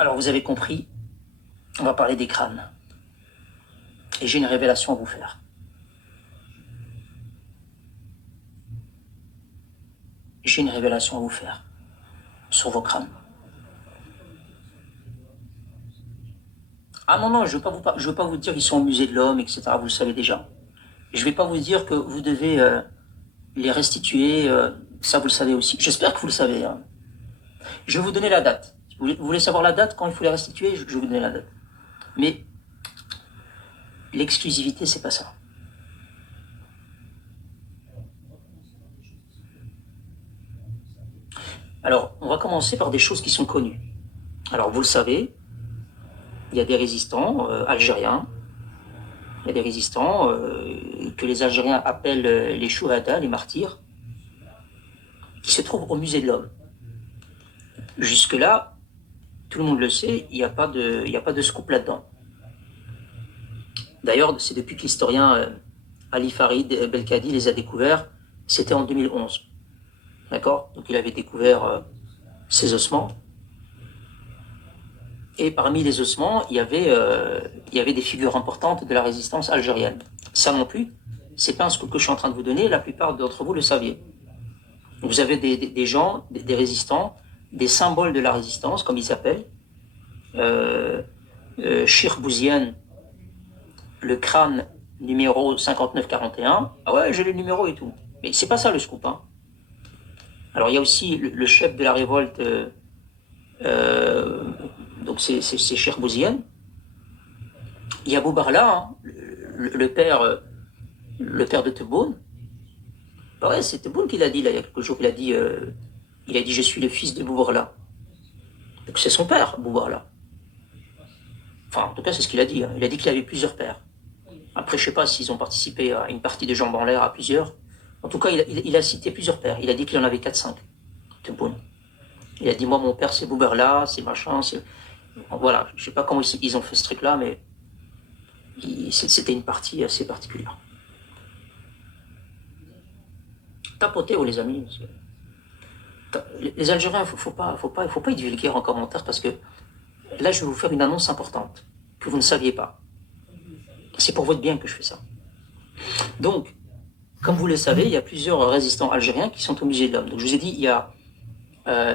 Alors vous avez compris, on va parler des crânes. Et j'ai une révélation à vous faire. J'ai une révélation à vous faire sur vos crânes. Ah non, non, je ne veux pas vous dire qu'ils sont au musée de l'homme, etc. Vous le savez déjà. Je ne vais pas vous dire que vous devez les restituer. Ça, vous le savez aussi. J'espère que vous le savez. Hein. Je vais vous donner la date. Vous voulez savoir la date quand il faut les restituer? Je vais vous donner la date. Mais l'exclusivité, c'est pas ça. Alors, on va commencer par des choses qui sont connues. Alors, vous le savez, il y a des résistants algériens. Il y a des résistants que les Algériens appellent les chouhada, les martyrs, qui se trouvent au musée de l'homme. Jusque-là, tout le monde le sait, il n'y a pas de scoop là-dedans. D'ailleurs, c'est depuis que l'historien Ali Farid Belkadi les a découverts, c'était en 2011. D'accord? Donc il avait découvert ces ossements. Et parmi les ossements, il y avait des figures importantes de la résistance algérienne. Ça non plus, c'est pas un scoop que je suis en train de vous donner, la plupart d'entre vous le saviez. Vous avez des gens, des résistants, des symboles de la résistance, comme ils s'appellent. Cheikh Bouziane, le crâne numéro 5941. Ah ouais, j'ai les numéros et tout. Mais c'est pas ça le scoop. Hein. Alors il y a aussi le chef de la révolte, donc c'est Cheikh Bouziane. Il y a Boubarla, hein, le père de Tebboune. Bah ouais, c'est Tebboune qui l'a dit là, il y a quelques jours. Il a dit je suis le fils de Boubarla. Donc c'est son père, Boubarla. Enfin, en tout cas, c'est ce qu'il a dit. Hein. Il a dit qu'il avait plusieurs pères. Après, je ne sais pas s'ils ont participé à une partie de Jambes en l'air, à plusieurs. En tout cas, il a cité plusieurs pères. Il a dit qu'il en avait 4-5. Tebboune. Il a dit, moi, mon père, c'est Boubarla, c'est machin, c'est... Voilà, je ne sais pas comment ils ont fait ce truc-là, mais c'était une partie assez particulière. Tapotez, les amis. Les Algériens, il ne faut pas y divulguer en commentaire parce que là, je vais vous faire une annonce importante que vous ne saviez pas. C'est pour votre bien que je fais ça. Donc, comme vous le savez, il y a plusieurs résistants algériens qui sont au musée de l'homme. Donc, je vous ai dit, il y a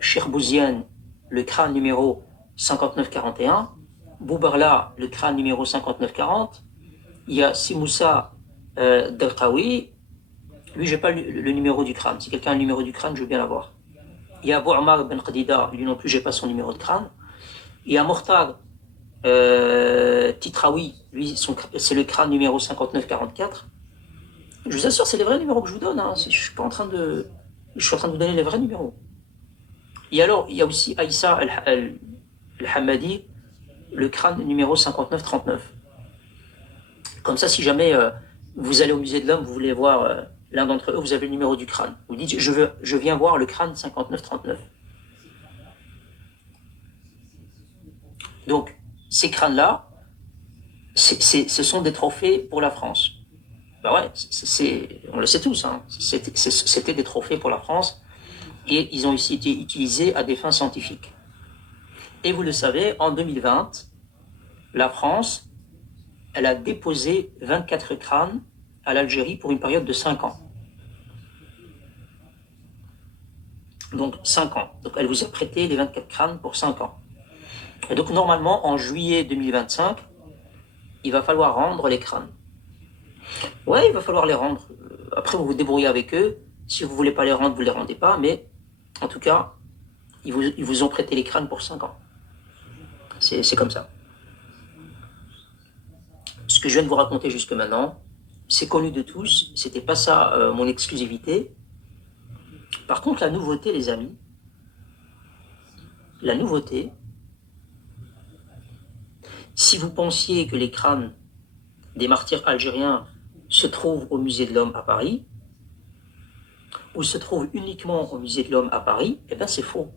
Cheikh Bouziane, le crâne numéro 5941, Boubarla, le crâne numéro 5940, il y a Simoussa Delqawi, lui, je n'ai pas le numéro du crâne. Si quelqu'un a le numéro du crâne, je veux bien l'avoir. Il y a Abou Ammar Ben Qadida, lui non plus, je n'ai pas son numéro de crâne. Il y a Mortad Titraoui, lui, c'est le crâne numéro 5944. Je vous assure, c'est les vrais numéros que je vous donne. Hein. Je suis pas en train de, je suis en train de vous donner les vrais numéros. Et alors, il y a aussi Aïssa Al-Hamadi, le crâne numéro 5939. Comme ça, si jamais vous allez au musée de l'homme, vous voulez voir l'un d'entre eux, vous avez le numéro du crâne. Vous dites, je viens voir le crâne 5939. Donc, ces crânes-là, ce sont des trophées pour la France. Ben ouais, on le sait tous, hein. C'était des trophées pour la France et ils ont aussi été utilisés à des fins scientifiques. Et vous le savez, en 2020, la France, elle a déposé 24 crânes à l'Algérie pour une période de 5 ans. Donc 5 ans. Donc elle vous a prêté les 24 crânes pour 5 ans. Et donc normalement, en juillet 2025, il va falloir rendre les crânes. Ouais, il va falloir les rendre. Après, vous vous débrouillez avec eux. Si vous ne voulez pas les rendre, vous ne les rendez pas. Mais en tout cas, ils vous ont prêté les crânes pour 5 ans. C'est comme ça. Ce que je viens de vous raconter jusque maintenant, c'est connu de tous. C'était pas ça mon exclusivité. Par contre, la nouveauté, les amis, la nouveauté, si vous pensiez que les crânes des martyrs algériens se trouvent au musée de l'homme à Paris, ou se trouvent uniquement au musée de l'homme à Paris, eh bien c'est faux.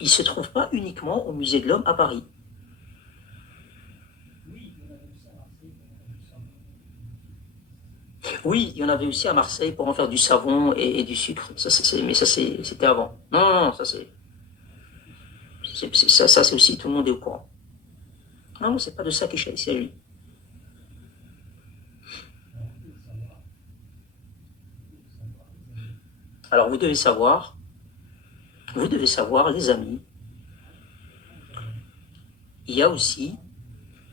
Ils ne se trouvent pas uniquement au musée de l'homme à Paris. Oui, il y en avait aussi à Marseille pour en faire du savon et du sucre. Mais ça, c'était avant. Non, ça Ça, c'est aussi, tout le monde est au courant. Non, c'est pas de ça qu'il s'agit. Alors vous devez savoir, les amis, il y a aussi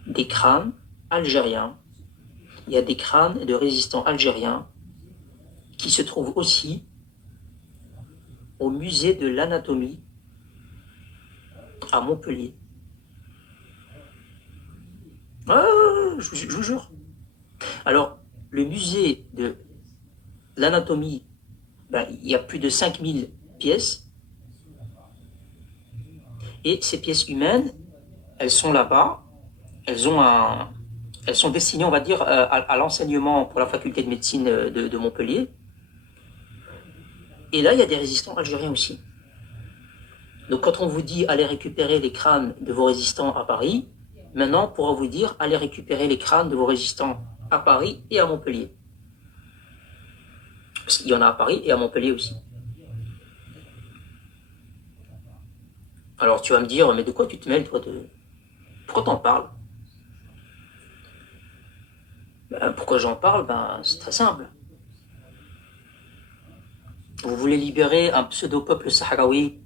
des crânes algériens, il y a des crânes de résistants algériens qui se trouvent aussi au musée de l'anatomie à Montpellier. Ah, je vous jure. Alors, le musée de l'anatomie, ben, il y a plus de 5000 pièces. Et ces pièces humaines, elles sont là-bas. Elles sont destinées, on va dire, à l'enseignement pour la faculté de médecine de Montpellier. Et là, il y a des résistants algériens aussi. Donc quand on vous dit allez récupérer les crânes de vos résistants à Paris, maintenant on pourra vous dire allez récupérer les crânes de vos résistants à Paris et à Montpellier. Parce qu'il y en a à Paris et à Montpellier aussi. Alors tu vas me dire, mais de quoi tu te mêles, toi pourquoi t'en parles? Ben, pourquoi j'en parle? Ben, c'est très simple. Vous voulez libérer un pseudo-peuple sahraoui,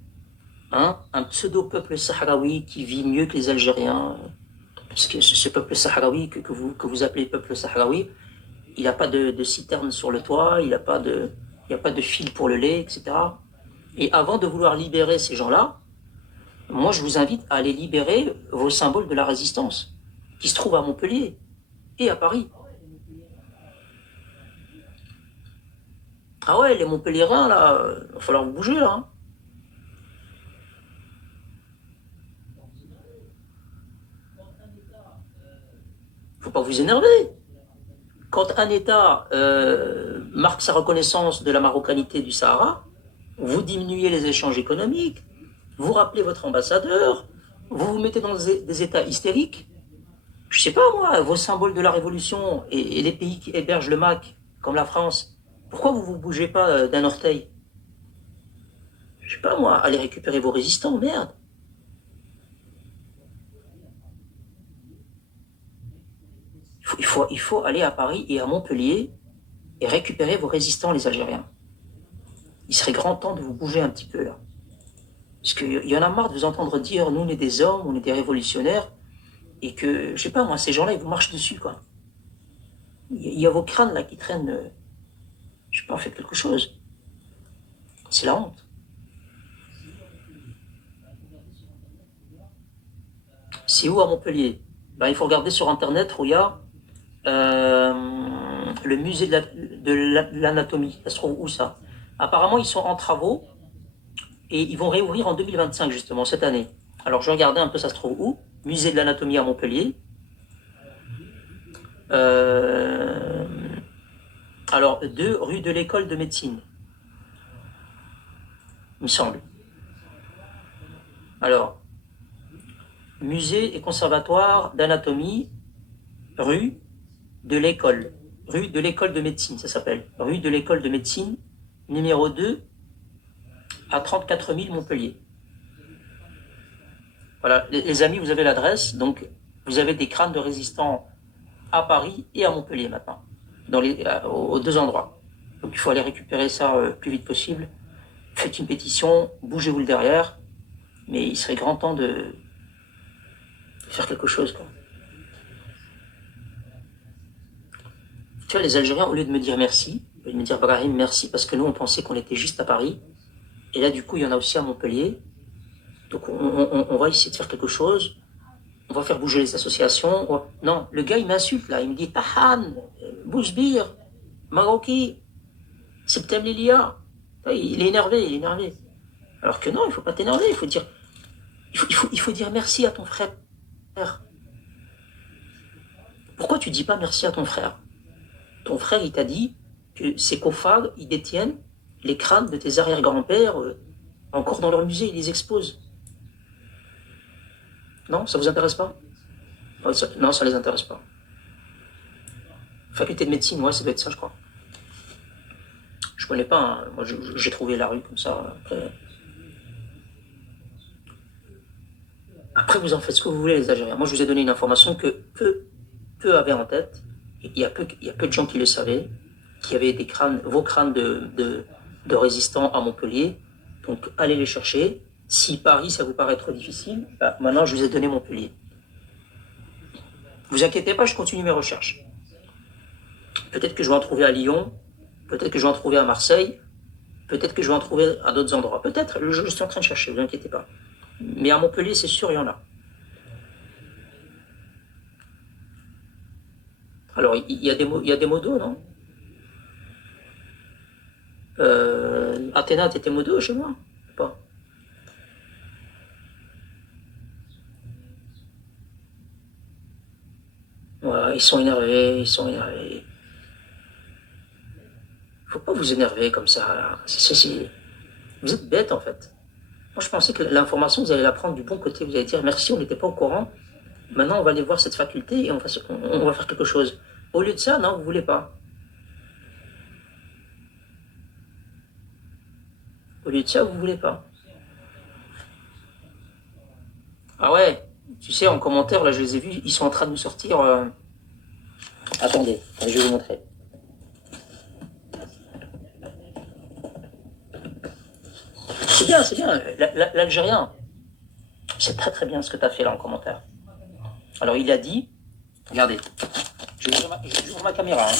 hein? Un pseudo-peuple sahraoui qui vit mieux que les Algériens. Parce que ce peuple sahraoui que vous appelez peuple sahraoui, il n'a pas de citerne sur le toit, il n'y a pas de fil pour le lait, etc. Et avant de vouloir libérer ces gens-là, moi je vous invite à aller libérer vos symboles de la résistance, qui se trouvent à Montpellier et à Paris. Ah ouais, les Montpelliérains, là, il va falloir bouger, là. Hein. Faut pas vous énerver. Quand un État marque sa reconnaissance de la marocanité du Sahara, vous diminuez les échanges économiques, vous rappelez votre ambassadeur, vous vous mettez dans des États hystériques. Je sais pas moi, vos symboles de la Révolution et les pays qui hébergent le MAC, comme la France, pourquoi vous bougez pas d'un orteil? Je sais pas moi, allez récupérer vos résistants, merde. Il faut aller à Paris et à Montpellier et récupérer vos résistants, les Algériens. Il serait grand temps de vous bouger un petit peu là. Parce qu'il y en a marre de vous entendre dire nous on est des hommes, on est des révolutionnaires, et que, je sais pas moi, ces gens-là, ils vous marchent dessus, quoi. Il y a vos crânes là qui traînent, je sais pas, faites quelque chose. C'est la honte. C'est où à Montpellier? Ben, il faut regarder sur internet où il y a le musée de l'anatomie. Ça se trouve où ça? Apparemment, ils sont en travaux et ils vont réouvrir en 2025 justement, cette année. Alors je vais regarder un peu ça se trouve où. Musée de l'anatomie à Montpellier. Alors 2 rue de l'école de médecine, il me semble. Alors, musée et conservatoire d'anatomie, rue de l'école. Rue de l'école de médecine, ça s'appelle. Rue de l'école de médecine, numéro 2, à 34 000 Montpellier. Voilà, les amis, vous avez l'adresse. Donc, vous avez des crânes de résistants à Paris et à Montpellier maintenant, aux 2 endroits. Donc, il faut aller récupérer ça le plus vite possible. Faites une pétition, bougez-vous le derrière. Mais il serait grand temps de faire quelque chose, quoi. Tu vois, les Algériens, au lieu de me dire merci, au lieu de me dire Brahim, merci, parce que nous, on pensait qu'on était juste à Paris. Et là, du coup, il y en a aussi à Montpellier. Donc, on va essayer de faire quelque chose. On va faire bouger les associations. Non, le gars, il m'insulte, là. Il me dit Tahan, Bouzbir, Maroki, Septem Lilia. Il est énervé. Alors que non, il ne faut pas t'énerver. Il faut dire merci à ton frère. Pourquoi tu dis pas merci à ton frère? Ton frère, il t'a dit que ces cofards, ils détiennent les crânes de tes arrière-grands-pères encore dans leur musée, ils les exposent. Non, ça vous intéresse pas? Non, ça les intéresse pas. Faculté de médecine, ouais, ça doit être ça, je crois. Je connais pas, hein. Moi j'ai trouvé la rue comme ça. Après, Après, vous en faites ce que vous voulez, les Algériens. Moi, je vous ai donné une information que peu avaient en tête. Il y a peu de gens qui le savaient, qui avaient des crânes, vos crânes de résistants à Montpellier. Donc, allez les chercher. Si Paris, ça vous paraît trop difficile, bah, maintenant, je vous ai donné Montpellier. Vous inquiétez pas, je continue mes recherches. Peut-être que je vais en trouver à Lyon, peut-être que je vais en trouver à Marseille, peut-être que je vais en trouver à d'autres endroits. Peut-être, je suis en train de chercher, ne vous inquiétez pas. Mais à Montpellier, c'est sûr, il y en a. Alors, il y a des modos, non? Athéna, t'étais modo chez moi? Pas. Voilà, ils sont énervés, ils sont énervés. Faut pas vous énerver comme ça. Là. Vous êtes bête en fait. Moi, je pensais que l'information, vous allez la prendre du bon côté. Vous allez dire merci, on n'était pas au courant. Maintenant, on va aller voir cette faculté et on va faire quelque chose. Au lieu de ça, non, vous voulez pas. Au lieu de ça, vous voulez pas. Ah ouais, tu sais, en commentaire, là, je les ai vus, ils sont en train de nous sortir. Attendez, je vais vous montrer. C'est bien. L'Algérien, c'est très très bien ce que tu as fait là en commentaire. Alors, il a dit, regardez, j'ouvre ma caméra. Hein.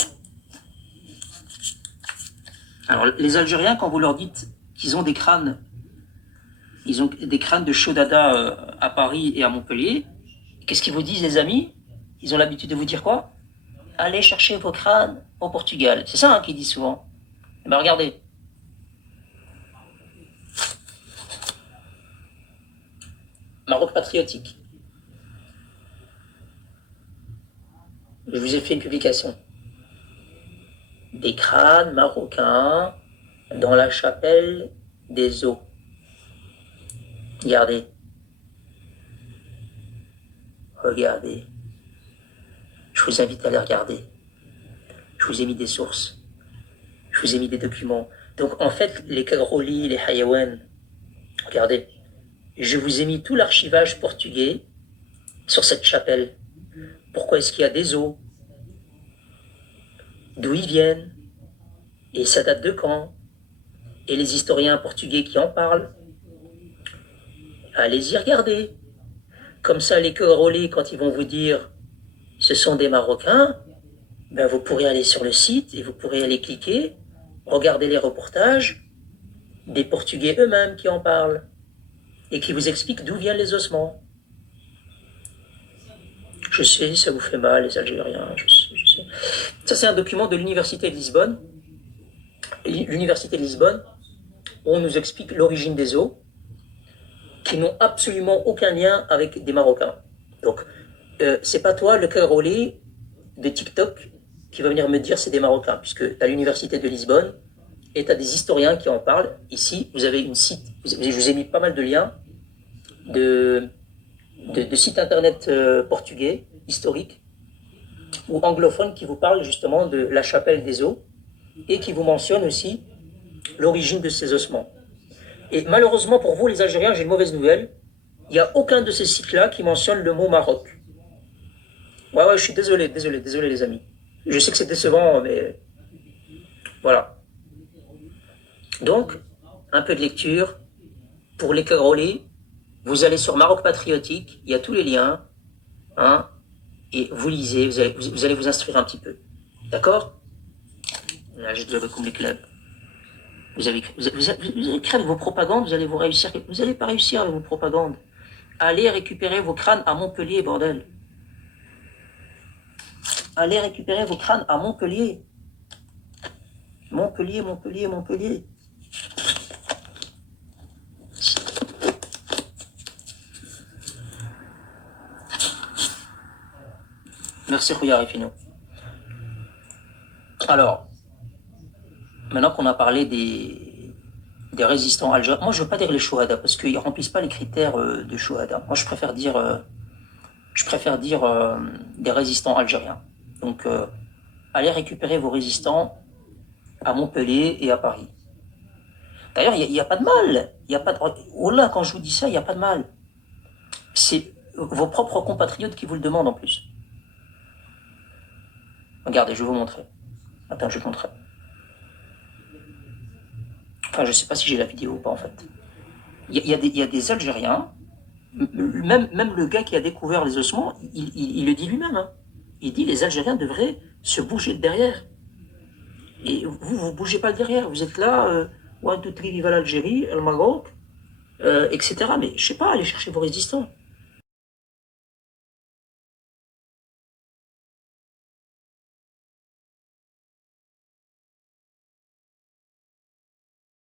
Alors, les Algériens, quand vous leur dites qu'ils ont des crânes, ils ont des crânes de Chaudada à Paris et à Montpellier, qu'est-ce qu'ils vous disent, les amis? Ils ont l'habitude de vous dire quoi? Allez chercher vos crânes au Portugal. C'est ça hein, qu'ils disent souvent. Eh ben regardez. Maroc patriotique. Je vous ai fait une publication. Des crânes marocains dans la chapelle des eaux. Regardez. Regardez. Je vous invite à les regarder. Je vous ai mis des sources. Je vous ai mis des documents. Donc en fait, les Kagroli, les Hayawan, regardez. Je vous ai mis tout l'archivage portugais sur cette chapelle. Pourquoi est-ce qu'il y a des eaux? D'où ils viennent? Et ça date de quand? Et les historiens portugais qui en parlent? Allez-y regarder. Comme ça, les Kagroli, quand ils vont vous dire ce sont des Marocains, ben vous pourrez aller sur le site et vous pourrez aller cliquer, regarder les reportages des Portugais eux-mêmes qui en parlent et qui vous expliquent d'où viennent les ossements. Je sais, ça vous fait mal, les Algériens, je sais. Ça, c'est un document de l'Université de Lisbonne. L'Université de Lisbonne, où on nous explique l'origine des eaux, qui n'ont absolument aucun lien avec des Marocains. Donc, c'est pas toi, le Kagroli de TikTok, qui va venir me dire c'est des Marocains, puisque tu as l'Université de Lisbonne et tu as des historiens qui en parlent. Ici, vous avez une site, je vous ai mis pas mal de liens de sites internet portugais, historiques, ou anglophones qui vous parlent justement de la chapelle des eaux et qui vous mentionnent aussi l'origine de ces ossements. Et malheureusement pour vous, les Algériens, j'ai une mauvaise nouvelle. Il n'y a aucun de ces sites-là qui mentionne le mot Maroc. Ouais, je suis désolé les amis. Je sais que c'est décevant, mais voilà. Donc, un peu de lecture. Pour les Kagroli, vous allez sur Maroc Patriotique, il y a tous les liens, hein, et vous lisez, vous allez vous instruire un petit peu. D'accord? Là, j'ai déjà comme les clubs. Vous allez créer vos propagandes, vous allez pas réussir avec vos propagandes. Allez récupérer vos crânes à Montpellier, bordel. Allez récupérer vos crânes à Montpellier. Montpellier. Merci, Rouillard et Fino. Alors, maintenant qu'on a parlé des résistants algériens, moi je veux pas dire les Shohada parce qu'ils remplissent pas les critères de Shohada. Moi je préfère dire des résistants algériens. Donc allez récupérer vos résistants à Montpellier et à Paris. D'ailleurs, il n'y a pas de mal. Il y a pas de... Oh là, quand je vous dis ça, il n'y a pas de mal. C'est vos propres compatriotes qui vous le demandent en plus. Regardez, je vais vous montrer. Attends, je vais te montrer. Enfin, je sais pas si j'ai la vidéo ou pas en fait. Il y a des Algériens, même le gars qui a découvert les ossements, il le dit lui-même. Hein. Il dit les Algériens devraient se bouger de derrière. Et vous bougez pas de derrière. Vous êtes là, one, two, three, viva l'Algérie, le Maroc, etc. Mais je sais pas, allez chercher vos résistants.